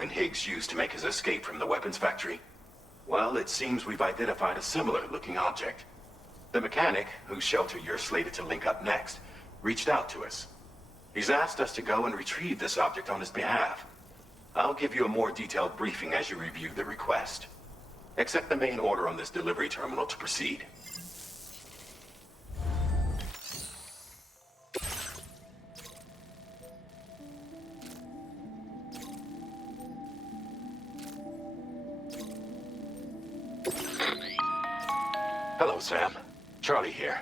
coffin Higgs used to make his escape from the weapons factory? Well, it seems we've identified a similar-looking object. The mechanic, whose shelter you're slated to link up next, reached out to us. He's asked us to go and retrieve this object on his behalf. I'll give you a more detailed briefing as you review the request. Accept the main order on this delivery terminal to proceed. Hello, Sam. Charlie here.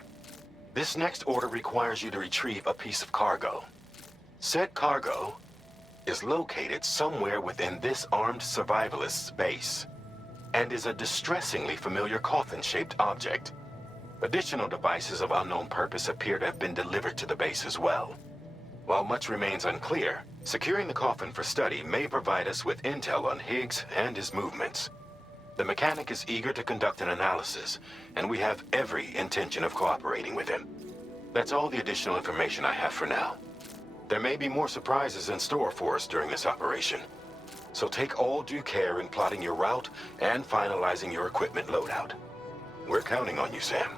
This next order requires you to retrieve a piece of cargo. Said cargo is located somewhere within this armed survivalist's base, and is a distressingly familiar coffin-shaped object. Additional devices of unknown purpose appear to have been delivered to the base as well. While much remains unclear, securing the coffin for study may provide us with intel on Higgs and his movements. The mechanic is eager to conduct an analysis, and we have every intention of cooperating with him. That's all the additional information I have for now. There may be more surprises in store for us during this operation, so take all due care in plotting your route and finalizing your equipment loadout. We're counting on you, Sam.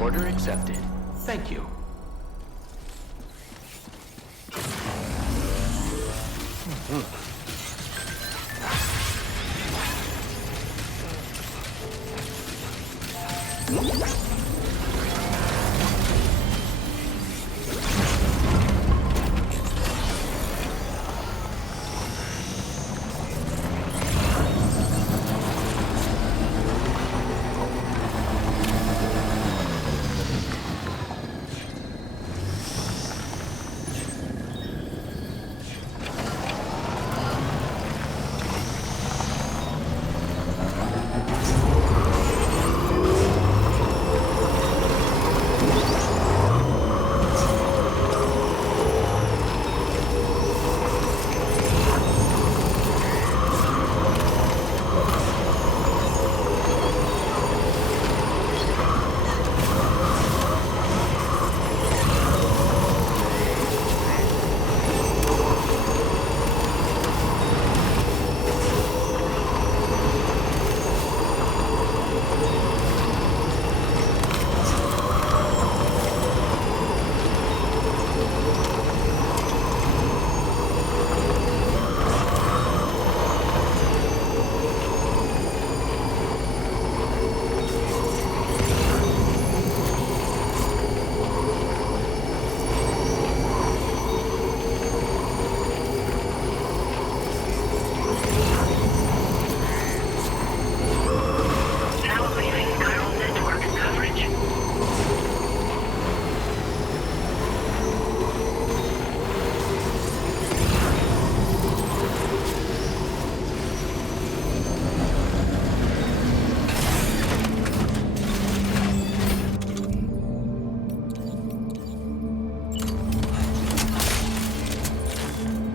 Order accepted. Thank you.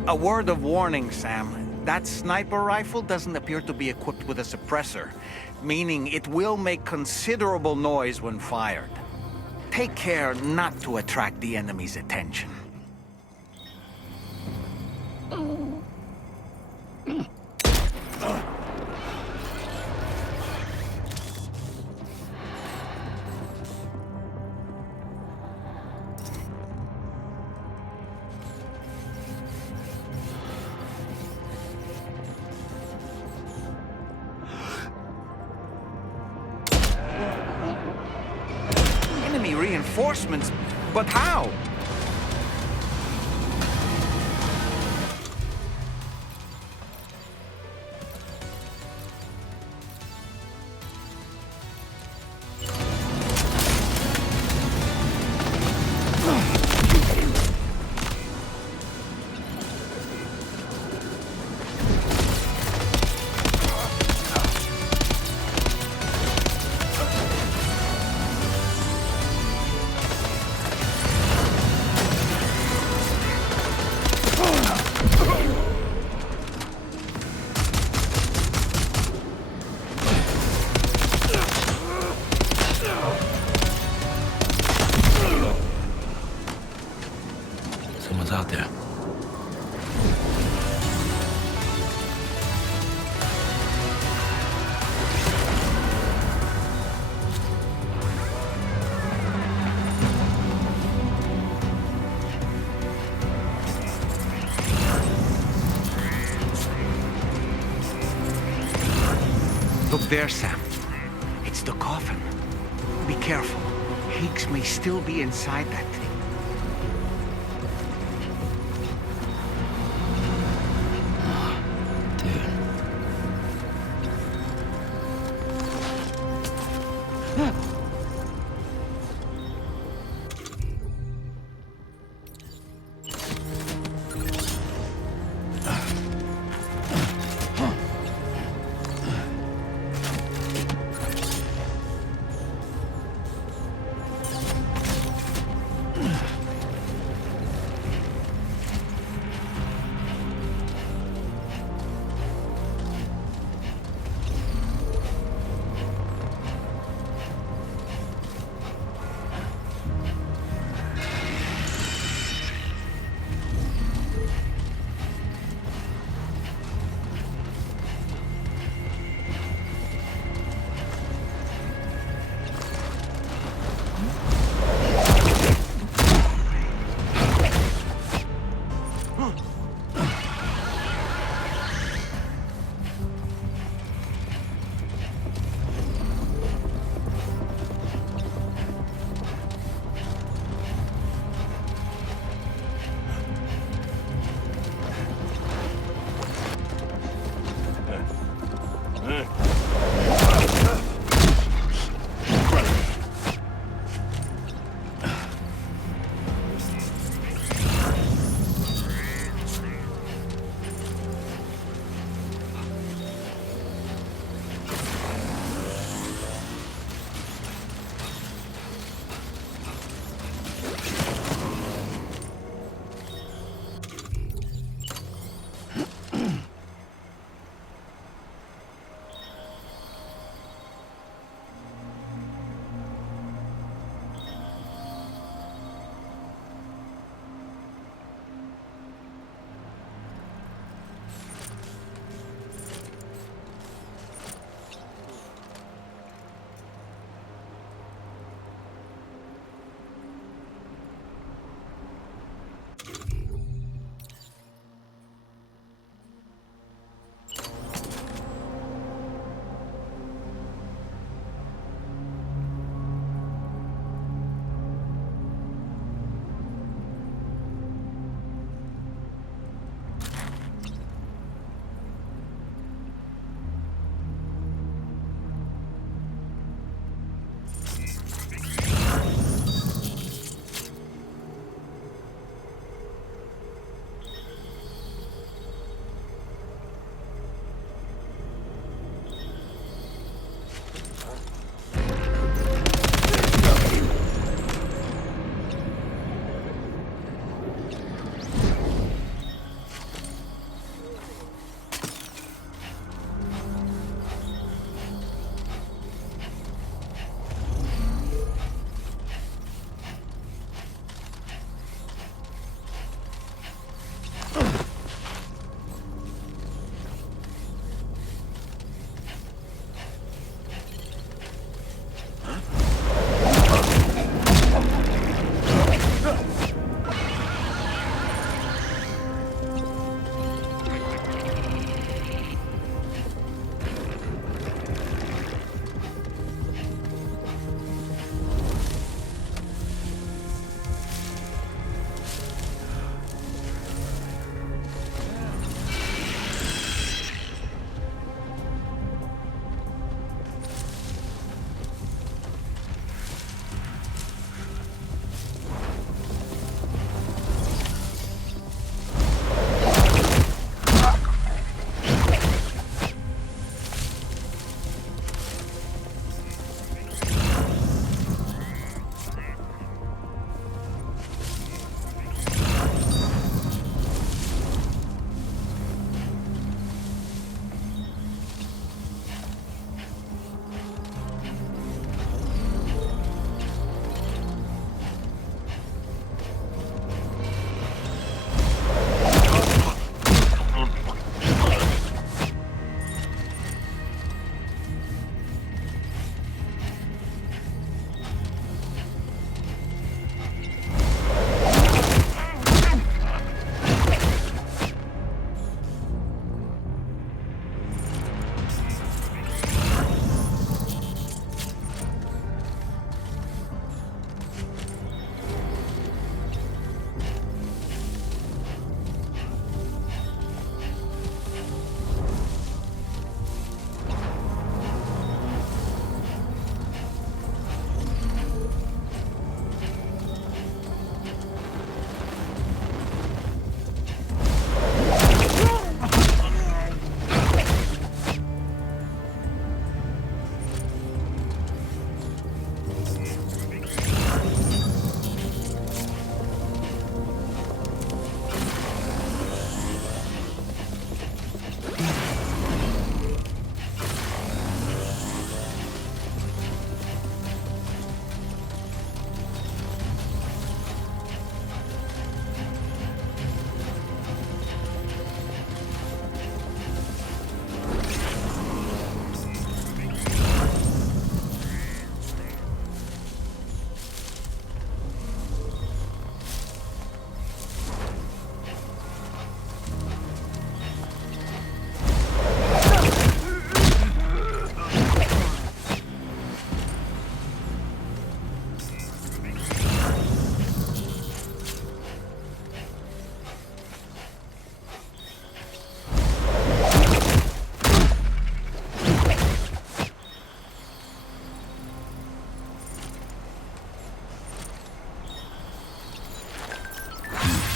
A word of warning, Sam. That sniper rifle doesn't appear to be equipped with a suppressor, meaning it will make considerable noise when fired. Take care not to attract the enemy's attention. Enemy reinforcements? But how? Someone's out there. Look there, Sam. It's the coffin. Be careful. Higgs may still be inside that thing.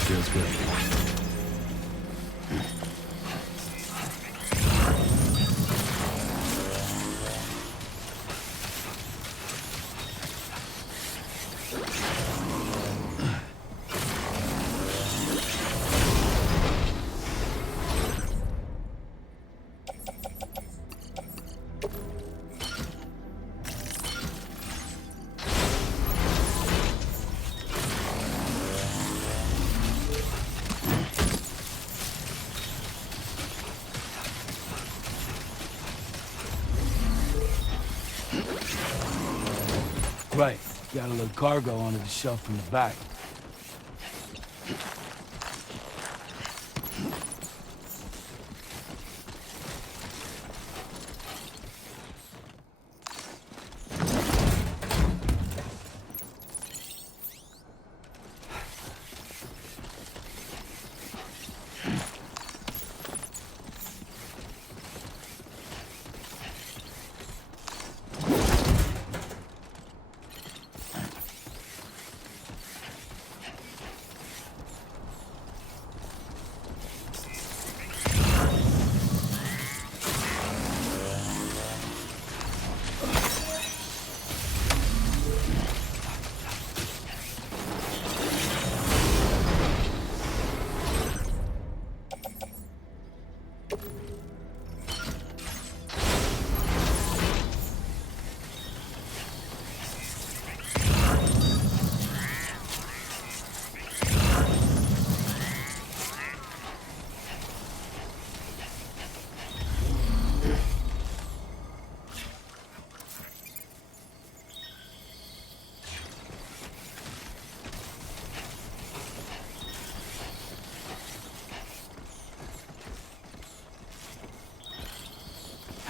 Feels good. Right. Got a little cargo under the shelf in the back.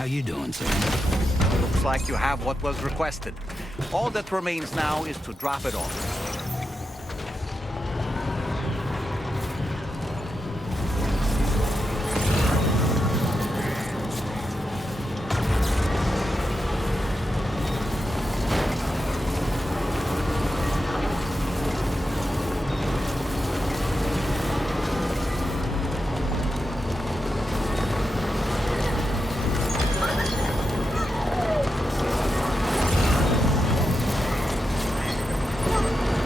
How you doing, Sam? Looks like you have what was requested. All that remains now is to drop it off. Thank you.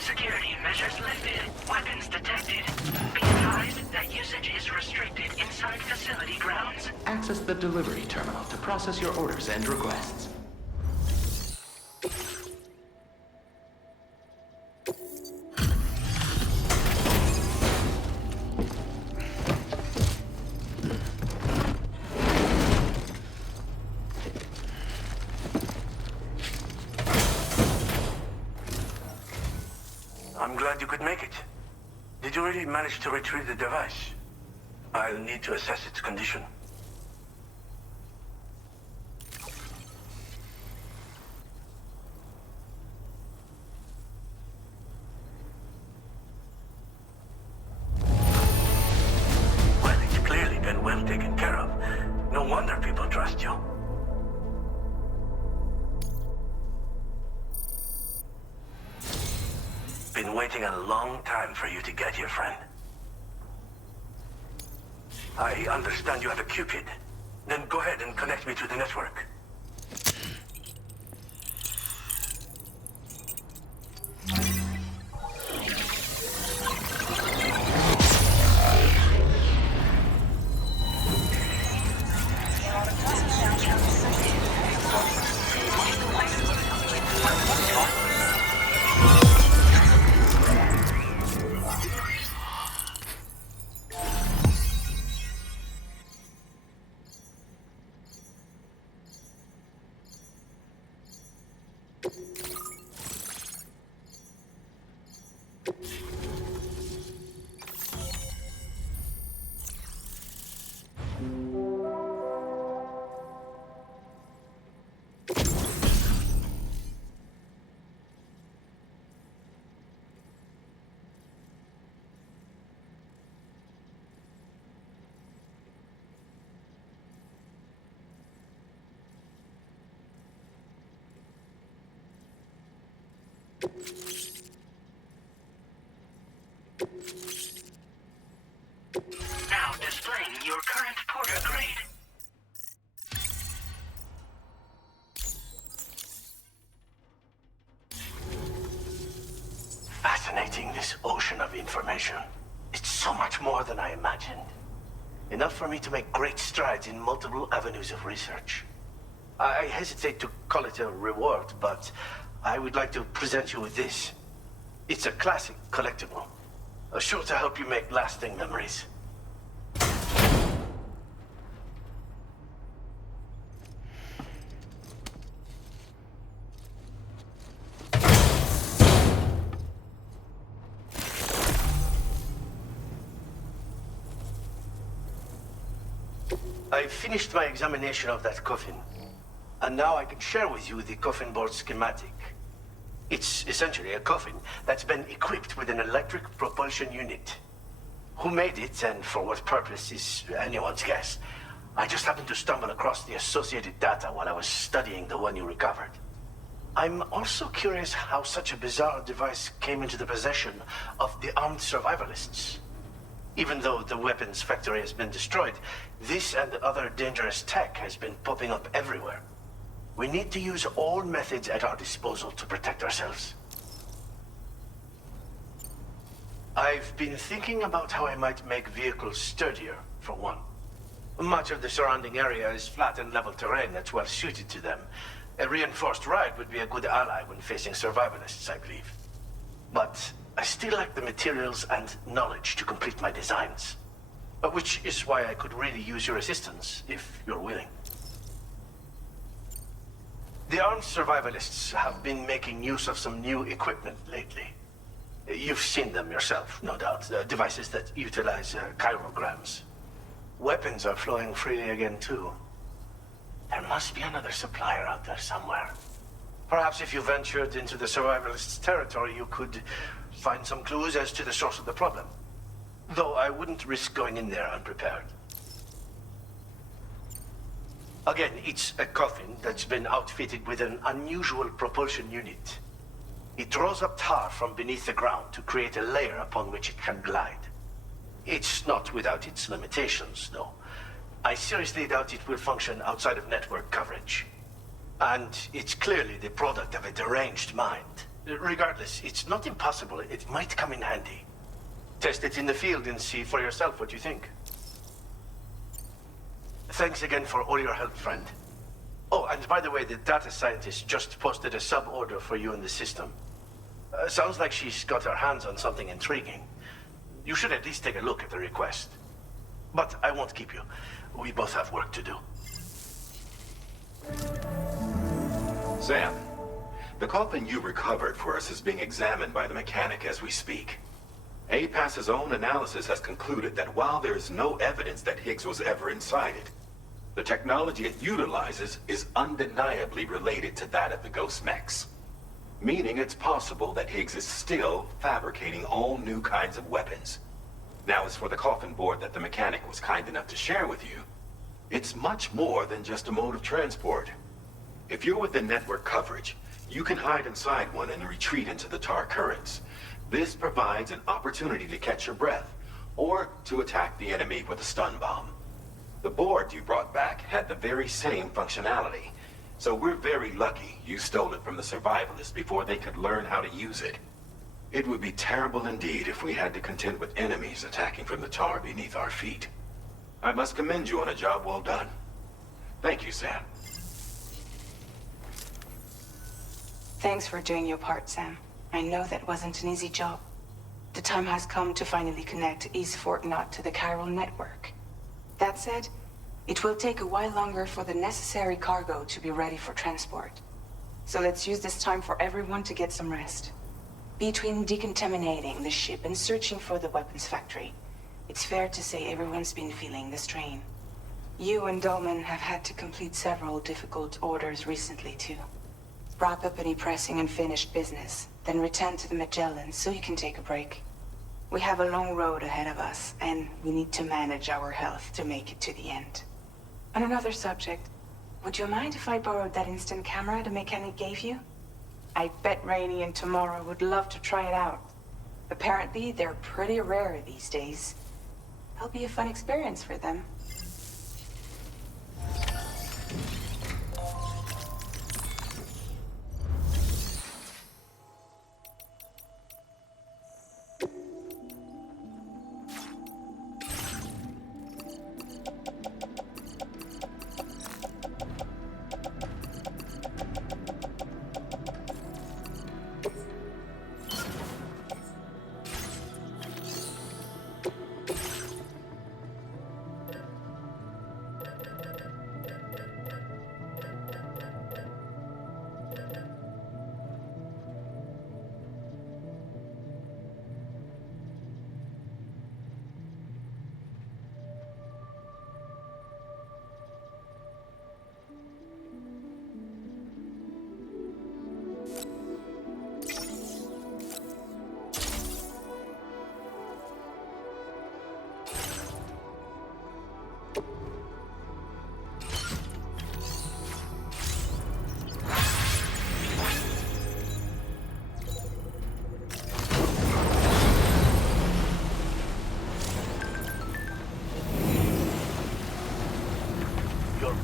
Security measures lifted. Weapons detected. Be advised that usage is restricted inside facility grounds. Access the delivery terminal to process your orders and requests. I'm glad you could make it. Did you really manage to retrieve the device? I'll need to assess its condition. Well, it's clearly been well taken care of. No wonder people trust you. Been waiting a long time for you to get here, friend. I understand you have a Cupid. Then go ahead and connect me to the network. Now displaying your current porter grade. Fascinating, this ocean of information. It's so much more than I imagined. Enough for me to make great strides in multiple avenues of research. I hesitate to call it a reward, but I would like to present you with this. It's a classic collectible, sure to help you make lasting memories. I finished my examination of that coffin, and now I can share with you the coffin board schematic. It's essentially a coffin that's been equipped with an electric propulsion unit. Who made it and for what purpose is anyone's guess. I just happened to stumble across the associated data while I was studying the one you recovered. I'm also curious how such a bizarre device came into the possession of the armed survivalists. Even though the weapons factory has been destroyed, this and other dangerous tech has been popping up everywhere. We need to use all methods at our disposal to protect ourselves. I've been thinking about how I might make vehicles sturdier, for one. Much of the surrounding area is flat and level terrain that's well suited to them. A reinforced ride would be a good ally when facing survivalists, I believe. But I still lack the materials and knowledge to complete my designs. Which is why I could really use your assistance, if you're willing. The armed survivalists have been making use of some new equipment lately. You've seen them yourself, no doubt. Devices that utilize chirograms. Weapons are flowing freely again, too. There must be another supplier out there somewhere. Perhaps if you ventured into the survivalists' territory, you could find some clues as to the source of the problem. Though I wouldn't risk going in there unprepared. Again, it's a coffin that's been outfitted with an unusual propulsion unit. It draws up tar from beneath the ground to create a layer upon which it can glide. It's not without its limitations, though. I seriously doubt it will function outside of network coverage. And it's clearly the product of a deranged mind. Regardless, it's not impossible. It might come in handy. Test it in the field and see for yourself what you think. Thanks again for all your help, friend. Oh, and by the way, the data scientist just posted a sub-order for you in the system. Sounds like she's got her hands on something intriguing. You should at least take a look at the request. But I won't keep you. We both have work to do. Sam, the coffin you recovered for us is being examined by the mechanic as we speak. APAS's own analysis has concluded that while there is no evidence that Higgs was ever inside it, the technology it utilizes is undeniably related to that of the Ghost Mechs. Meaning it's possible that Higgs is still fabricating all new kinds of weapons. Now, as for the coffin board that the mechanic was kind enough to share with you, it's much more than just a mode of transport. If you're within network coverage, you can hide inside one and retreat into the tar currents. This provides an opportunity to catch your breath, or to attack the enemy with a stun bomb. The board you brought back had the very same functionality, so we're very lucky you stole it from the survivalists before they could learn how to use it. It would be terrible indeed if we had to contend with enemies attacking from the tar beneath our feet. I must commend you on a job well done. Thank you, Sam. Thanks for doing your part, Sam. I know that wasn't an easy job. The time has come to finally connect East Fort Knot to the chiral network. That said, it will take a while longer for the necessary cargo to be ready for transport. So let's use this time for everyone to get some rest. Between decontaminating the ship and searching for the weapons factory, it's fair to say everyone's been feeling the strain. You and Dolman have had to complete several difficult orders recently, too. Wrap up any pressing and finished business, then return to the Magellan so you can take a break. We have a long road ahead of us, and we need to manage our health to make it to the end. On another subject, would you mind if I borrowed that instant camera the mechanic gave you? I bet Rainey and Tomorrow would love to try it out. Apparently, they're pretty rare these days. It'll be a fun experience for them.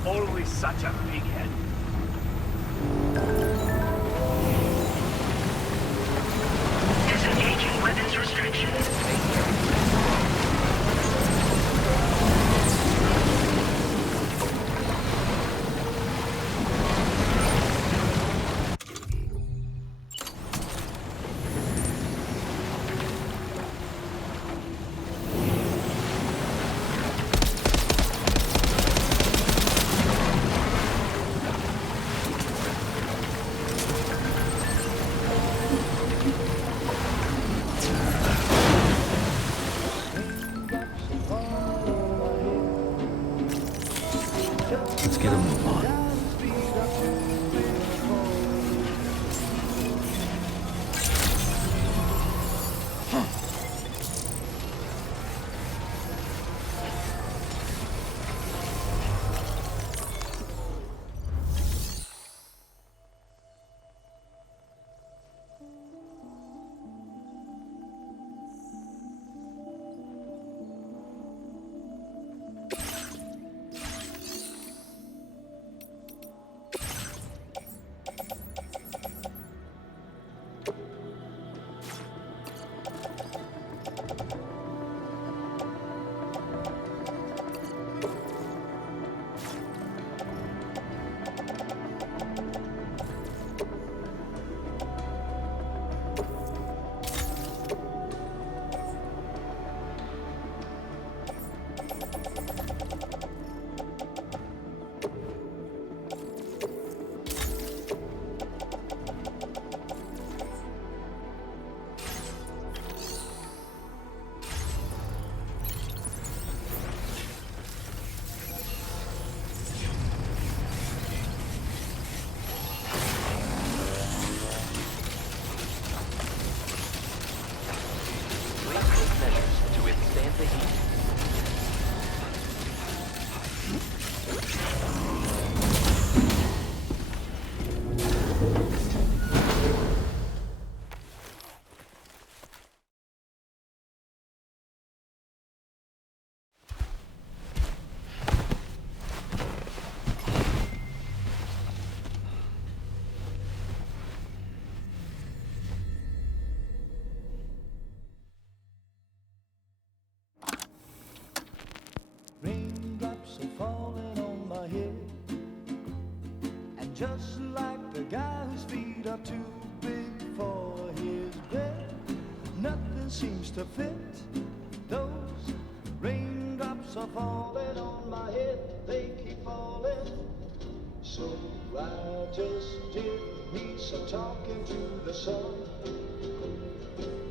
Always such a big head. Disengaging weapons restrictions. Raindrops are falling on my head, and just like the guy whose feet are too big for his bed, nothing seems to fit. Those raindrops are falling on my head, they keep falling. So I just did me some talking to the sun,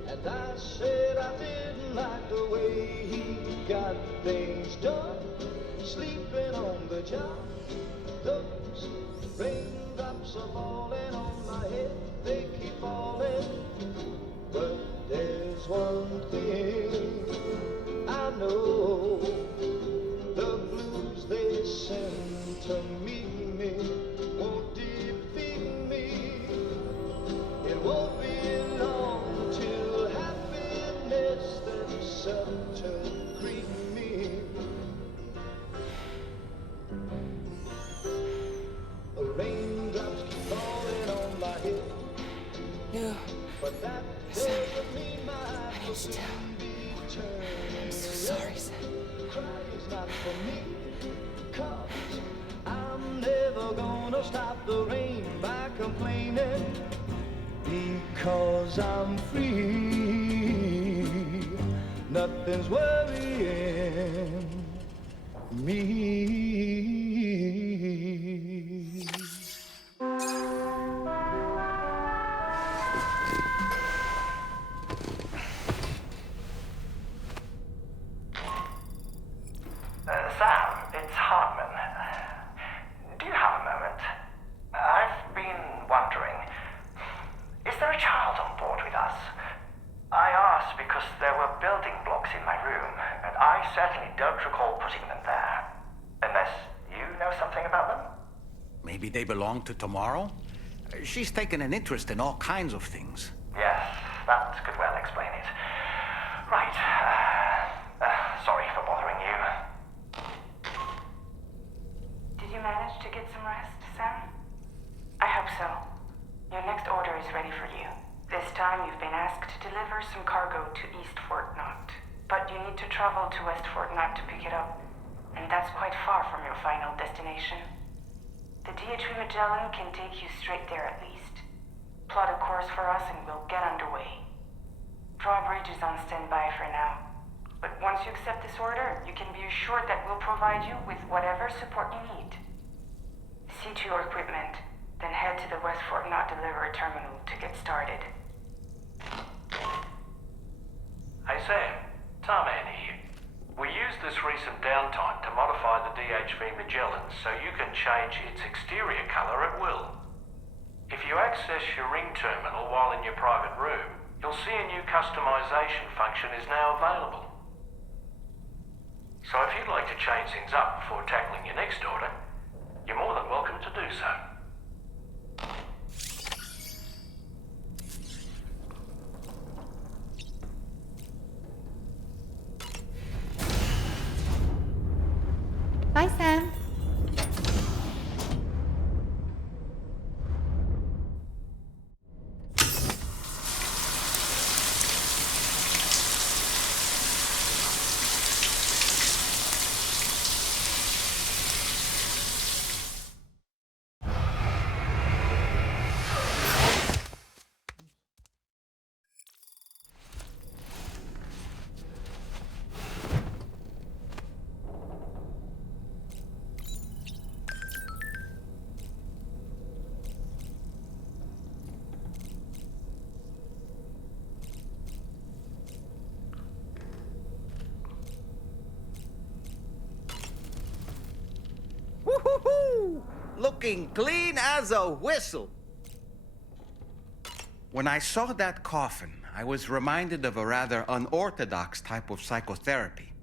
and I said I didn't like the way he got things done, sleeping on the job. Those raindrops are falling on my head, they keep falling. But there's one thing I know, the blues they send to meet me won't defeat me. It won't be long till happiness themselves to greet me. Raindrops keep falling on my head. No. But that doesn't mean my eyes will soon be turning. I'm so sorry, Sam. Crying's not for me, 'cause I'm never gonna stop the rain by complaining, because I'm free. Nothing's worrying me. Sam, it's Hartman. Do you have a moment? I've been wondering, is there a child on board with us? I asked because there were building blocks in my room, and I certainly don't recall putting them there. Unless you know something about them? Maybe they belong to tomorrow? She's taken an interest in all kinds of things. Yes, that could well explain it. Right. Sorry for bothering you. Did you manage to get some rest, Sam? I hope so. Your next order is ready for you. This time you've been asked to deliver some cargo to East Fort Knott. But you need to travel to West Fort Knott to pick it up. And that's quite far from your final destination. The DHV Magellan can take you straight there at least. Plot a course for us and we'll get underway. Drawbridge is on standby for now. But once you accept this order, you can be assured that we'll provide you with whatever support you need. See to your equipment, then head to the West Fort Knott delivery terminal to get started. Hey Sam, Tarman here. We used this recent downtime to modify the DHV Magellan so you can change its exterior colour at will. If you access your ring terminal while in your private room, you'll see a new customization function is now available. So if you'd like to change things up before tackling your next order, you're more than welcome to do so. Bye, Sam. Woo-hoo-hoo! Looking clean as a whistle. When I saw that coffin, I was reminded of a rather unorthodox type of psychotherapy.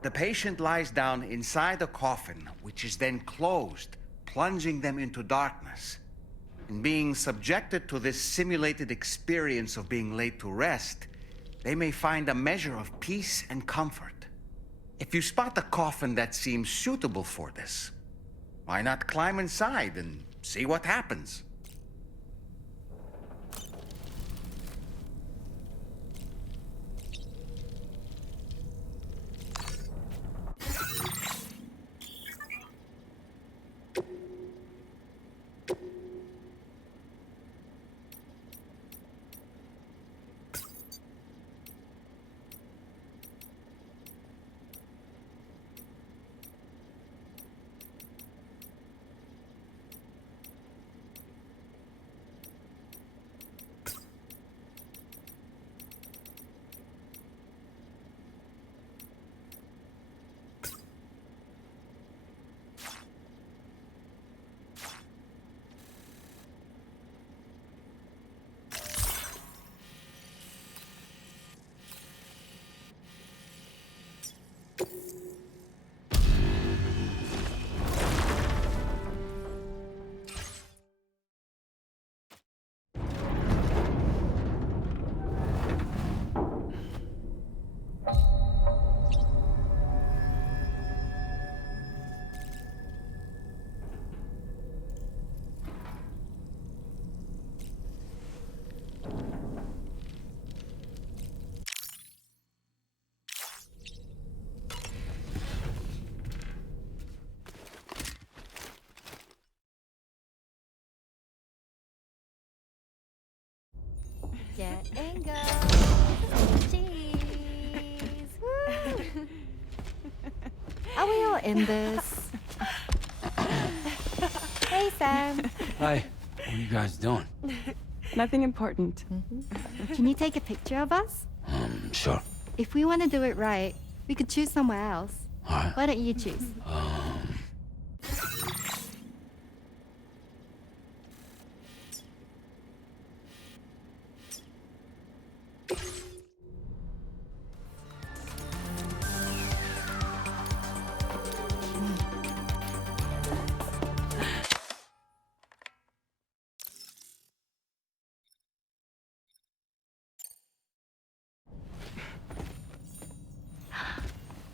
The patient lies down inside a coffin, which is then closed, plunging them into darkness. In being subjected to this simulated experience of being laid to rest, they may find a measure of peace and comfort. If you spot a coffin that seems suitable for this, why not climb inside and see what happens? Get and go. Cheese. Woo. Are we all in this? Hey, Sam. Hi. What are you guys doing? Nothing important. Can you take a picture of us? Sure. If we want to do it right, we could choose somewhere else. All right. Why don't you choose?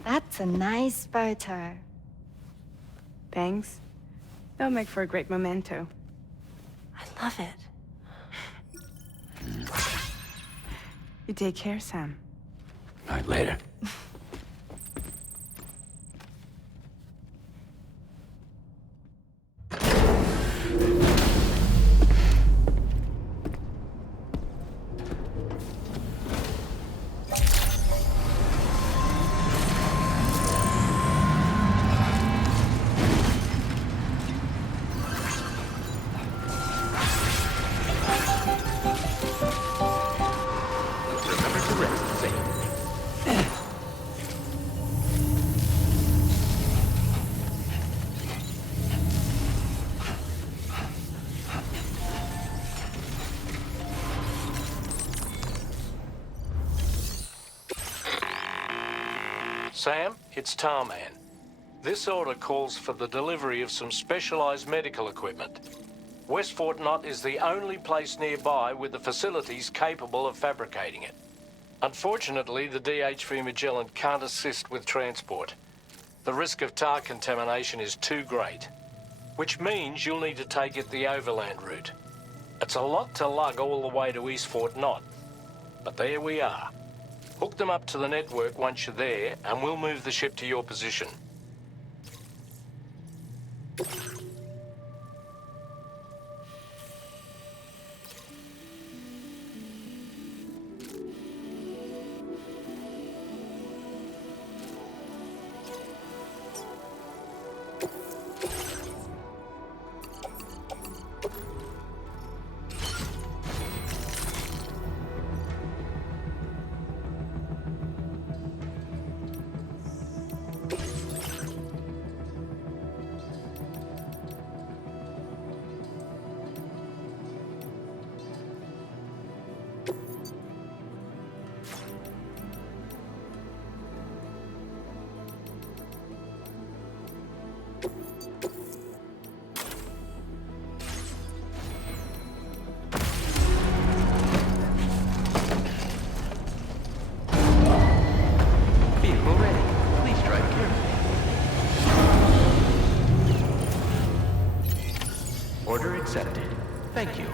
That's a nice photo. Thanks. They'll make for a great memento. I love it. You take care, Sam. All right, later. Sam, it's Tarman. This order calls for the delivery of some specialized medical equipment. West Fort Knott is the only place nearby with the facilities capable of fabricating it. Unfortunately, the DHV Magellan can't assist with transport. The risk of tar contamination is too great, which means you'll need to take it the overland route. It's a lot to lug all the way to East Fort Knott, but there we are. Hook them up to the network once you're there, and we'll move the ship to your position. accepted. Thank you.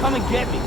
Come and get me.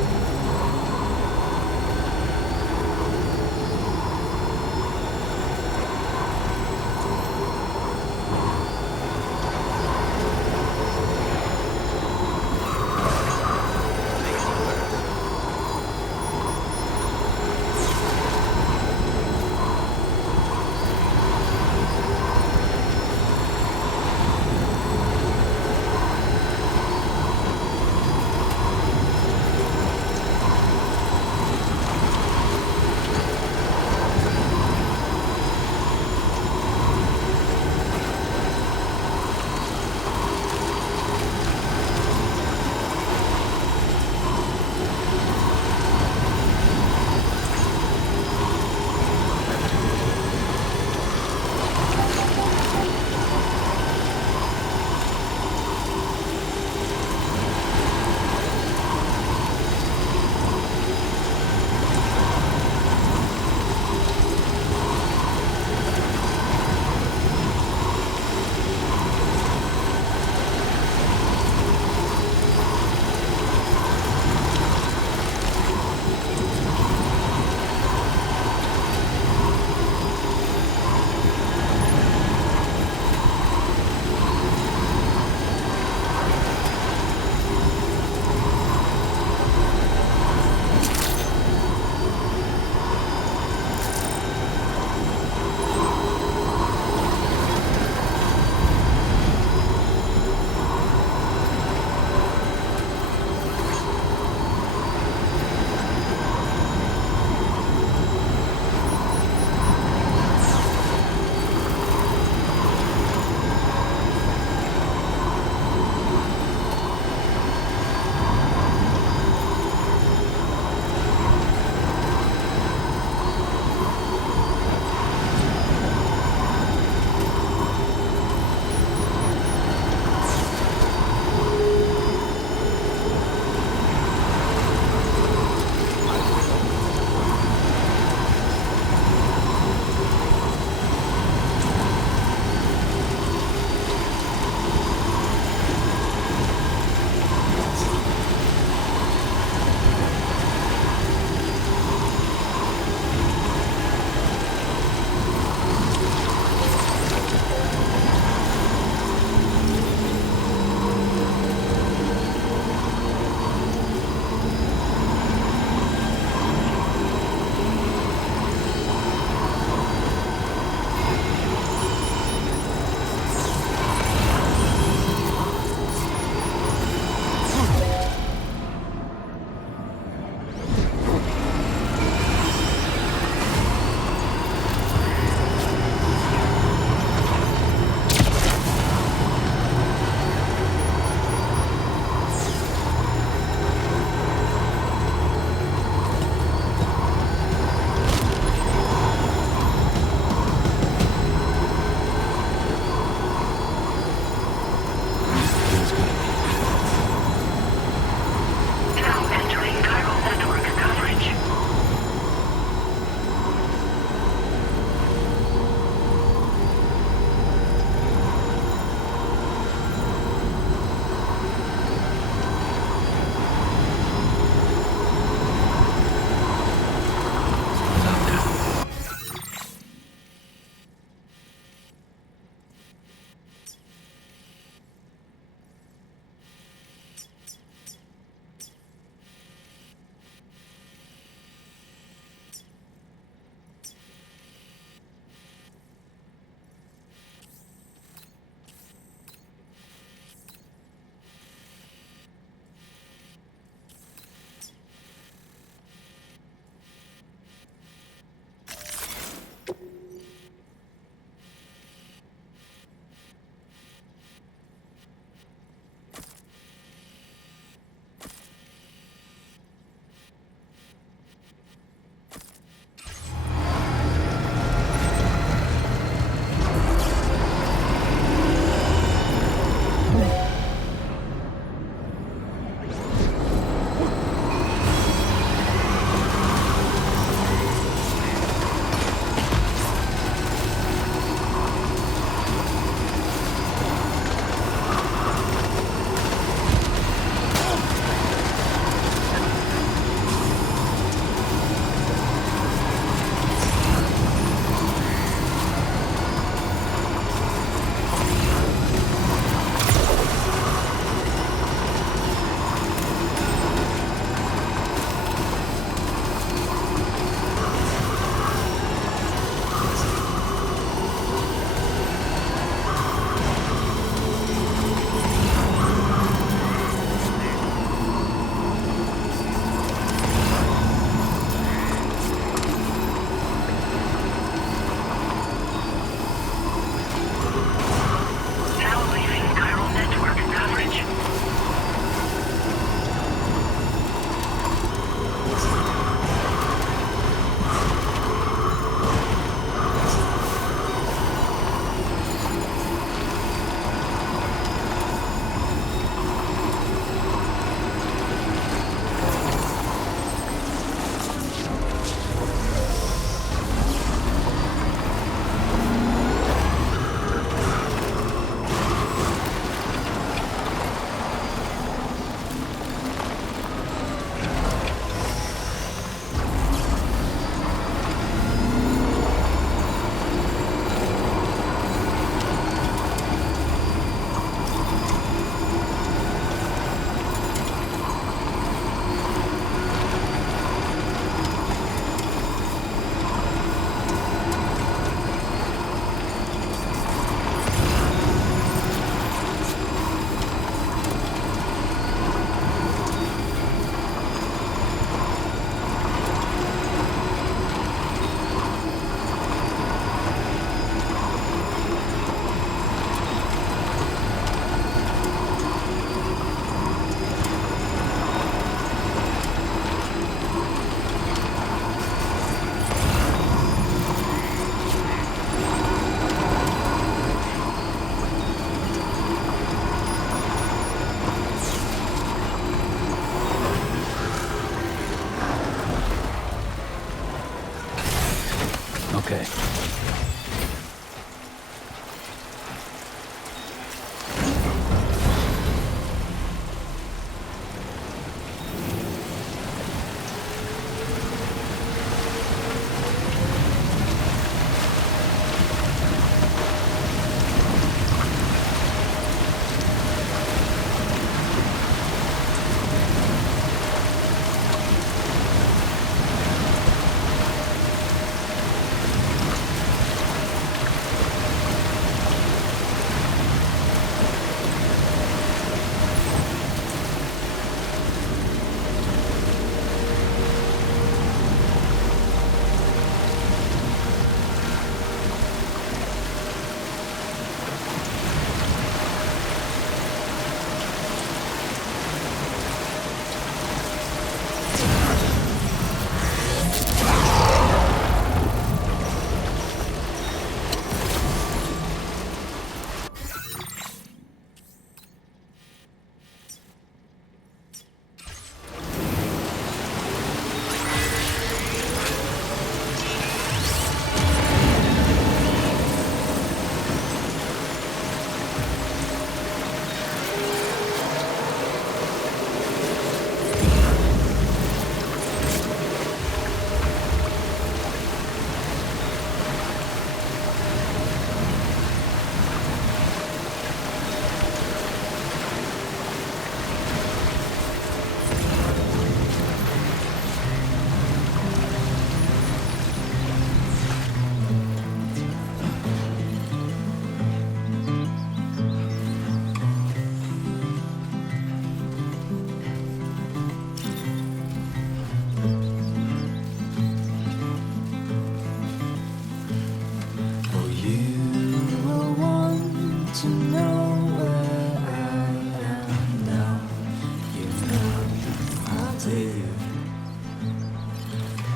dear.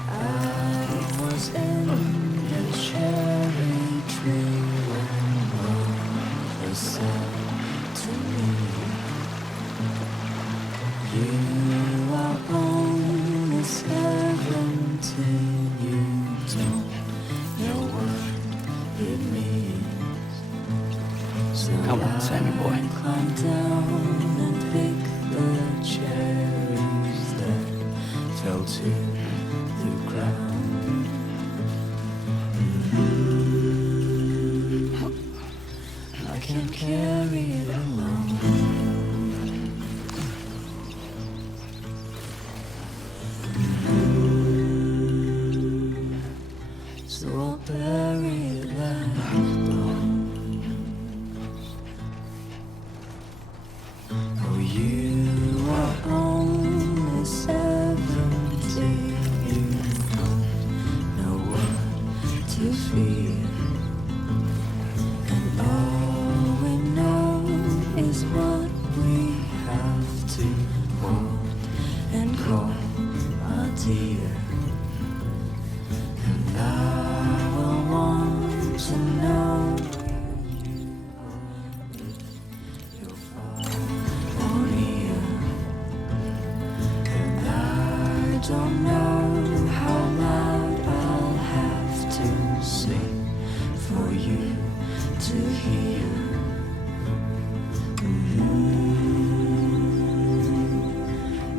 I was in the cherry tree when mother said to me, you are only 17, you don't know what it means. So Come on, Sammy boy. I climb down and pick the cherries that fell to the ground. I can't carry it alone. So I'll bury it like bones. Oh, you are only 17. You don't know what to feel. And all we know is what we have to hold and call our dear. And I will want to know you're far or near. And I don't know how loud I'll have to sing for you to hear.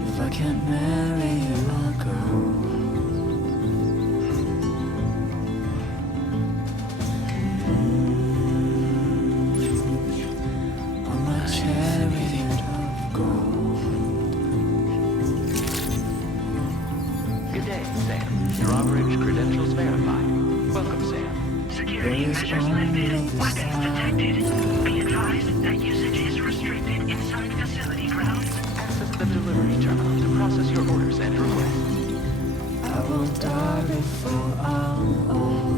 If I can't marry you, I'll go. On my chariot of gold. Good day, Sam. Your operator's credentials verified. Welcome, Sam. Security measures lifted. Weapons detected. Be advised that usage is restricted inside facility grounds. Access the delivery terminal to process your orders and requests. I won't die before I'm old.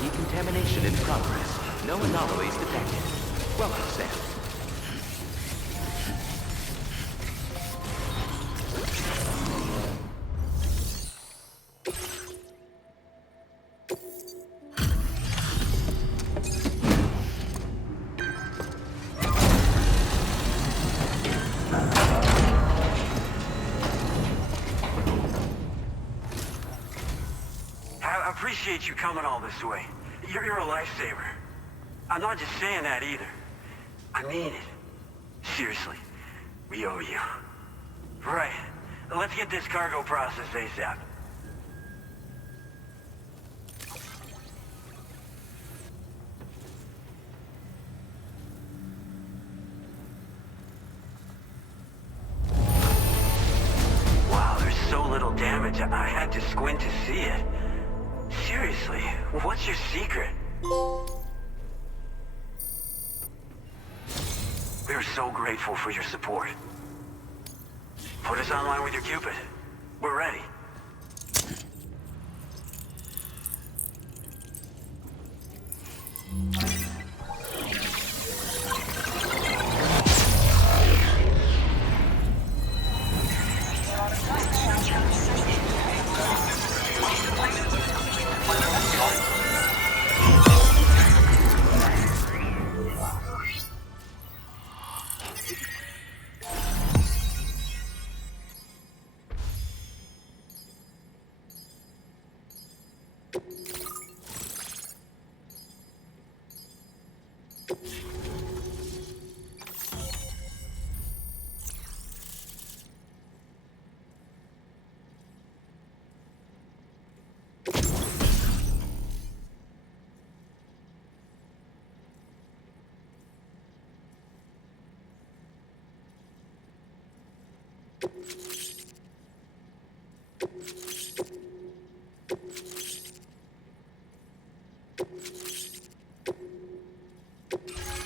Decontamination in progress. No anomalies detected. Welcome, Sam. I appreciate you coming all this way. You're a lifesaver. I'm not just saying that either. I mean it. Seriously, we owe you. Right. Let's get this cargo processed ASAP. Wow, there's so little damage, I had to squint to see it. Seriously, what's your secret? We're so grateful for your support. Put us online with your Cupid. We're ready.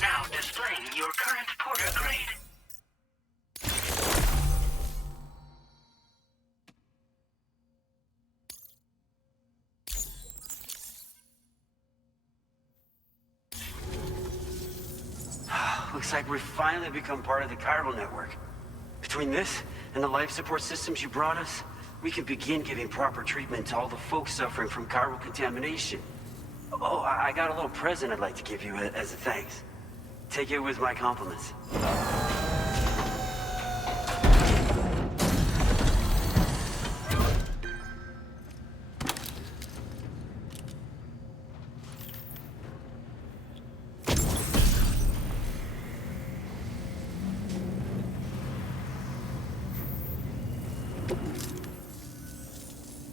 Now displaying your current porter grade. Looks like we've finally become part of the chiral network. Between this and the life support systems you brought us, we can begin giving proper treatment to all the folks suffering from chiral contamination. Oh, I got a little present I'd like to give you as a thanks. Take it with my compliments.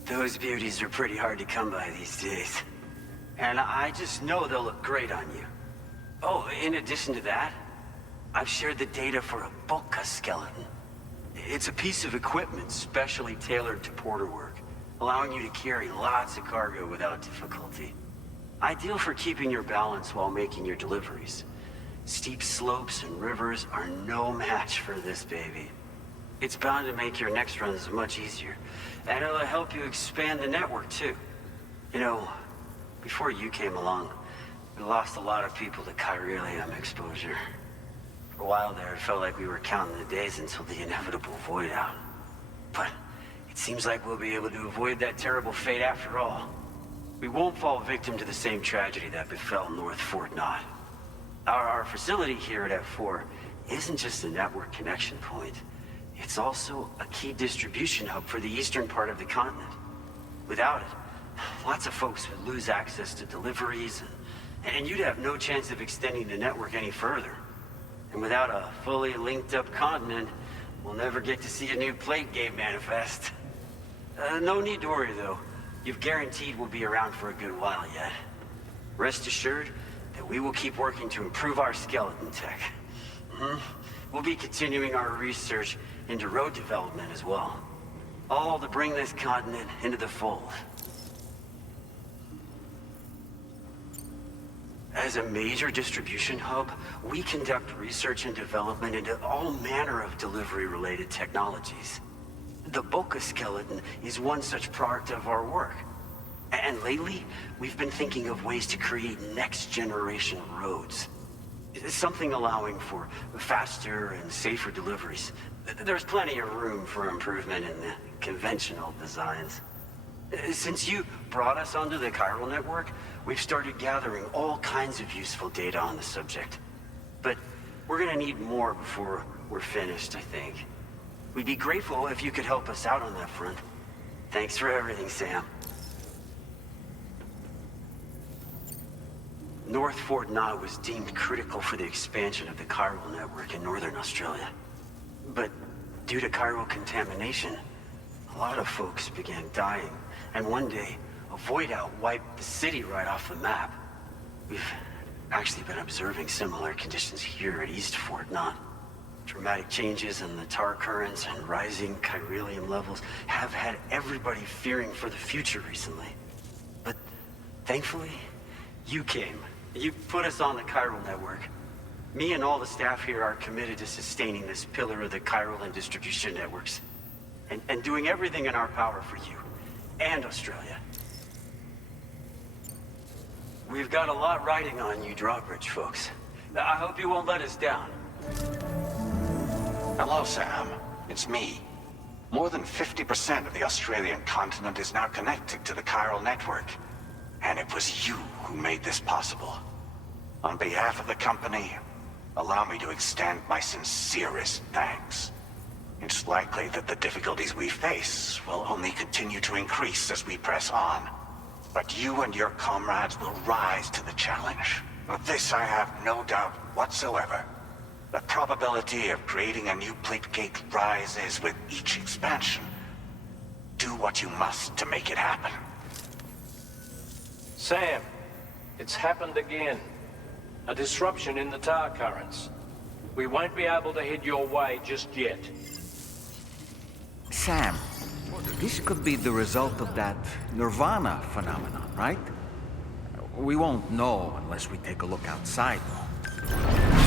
Those beauties are pretty hard to come by these days. And I just know they'll look great on you. Oh, in addition to that, I've shared the data for a Boca skeleton. It's a piece of equipment specially tailored to porter work, allowing you to carry lots of cargo without difficulty. Ideal for keeping your balance while making your deliveries. Steep slopes and rivers are no match for this baby. It's bound to make your next runs much easier, and it'll help you expand the network too. You know, before you came along, we lost a lot of people to chiralium exposure. For a while there, it felt like we were counting the days until the inevitable void out. But it seems like we'll be able to avoid that terrible fate after all. We won't fall victim to the same tragedy that befell North Fort Knott. Our facility here at F4 isn't just a network connection point. It's also a key distribution hub for the eastern part of the continent. Without it, lots of folks would lose access to deliveries, and you'd have no chance of extending the network any further. And without a fully linked up continent, we'll never get to see a new plate game manifest. No need to worry though. You've guaranteed we'll be around for a good while yet. Rest assured that we will keep working to improve our skeleton tech. We'll be continuing our research into road development as well. All to bring this continent into the fold. As a major distribution hub, we conduct research and development into all manner of delivery-related technologies. The Boca skeleton is one such product of our work. And lately, we've been thinking of ways to create next-generation roads. Something allowing for faster and safer deliveries. There's plenty of room for improvement in the conventional designs. Since you brought us onto the chiral network, we've started gathering all kinds of useful data on the subject. But we're gonna need more before we're finished, I think. We'd be grateful if you could help us out on that front. Thanks for everything, Sam. North Fort Knott was deemed critical for the expansion of the chiral network in northern Australia. But due to chiral contamination, a lot of folks began dying, and one day, a void out wiped the city right off the map. We've actually been observing similar conditions here at East Fort Knott. Dramatic changes in the tar currents and rising chiralium levels have had everybody fearing for the future recently. But thankfully, you came. You put us on the chiral network. Me and all the staff here are committed to sustaining this pillar of the chiral and distribution networks. And doing everything in our power for you and Australia. We've got a lot riding on you drawbridge folks. I hope you won't let us down. Hello, Sam. It's me. More than 50% of the Australian continent is now connected to the chiral network. And it was you who made this possible. On behalf of the company, allow me to extend my sincerest thanks. It's likely that the difficulties we face will only continue to increase as we press on. But you and your comrades will rise to the challenge. Of this I have no doubt whatsoever. The probability of creating a new plate gate rises with each expansion. Do what you must to make it happen. Sam, it's happened again. A disruption in the tar currents. We won't be able to head your way just yet. Sam, this could be the result of that Nirvana phenomenon, right? We won't know unless we take a look outside, though.